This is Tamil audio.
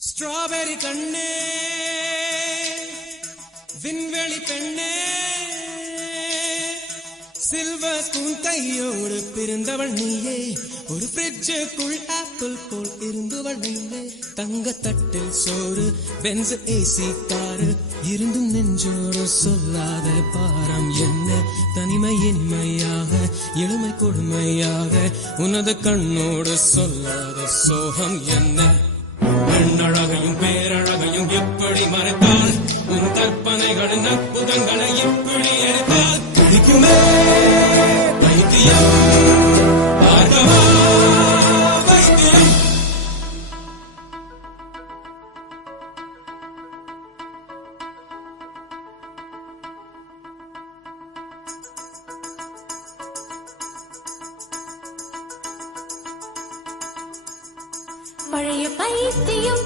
ஸ்ட்ராபெரி கண்ணே விண்வெளி பெண்ணே சில்வர் ஸ்பூன் கையோடு பிறந்தவள் நீயே ஒரு ஃப்ரிட்ஜுக்குள் ஆப்பிள் போல் இருந்தவள் நீயே தங்க தட்டில் சோறு பென்ஸ் ஏசி காரு இருந்தும் நெஞ்சோடு சொல்லாத பாரம் என்ன தனிமை இனிமையாக எளிமை கொடுமையாக உனது கண்ணோடு சொல்லாத சோகம் என்ன பெண்ணழகையும் பேரழகையும் எப்படி மறைத்தால் உன் கற்பனைகளின் அற்புதங்களை எப்படி எடுத்தால் பிடிக்குமே பைத்தியம் பார்க்கவா பைத்தியம் பழைய பைத்தியம்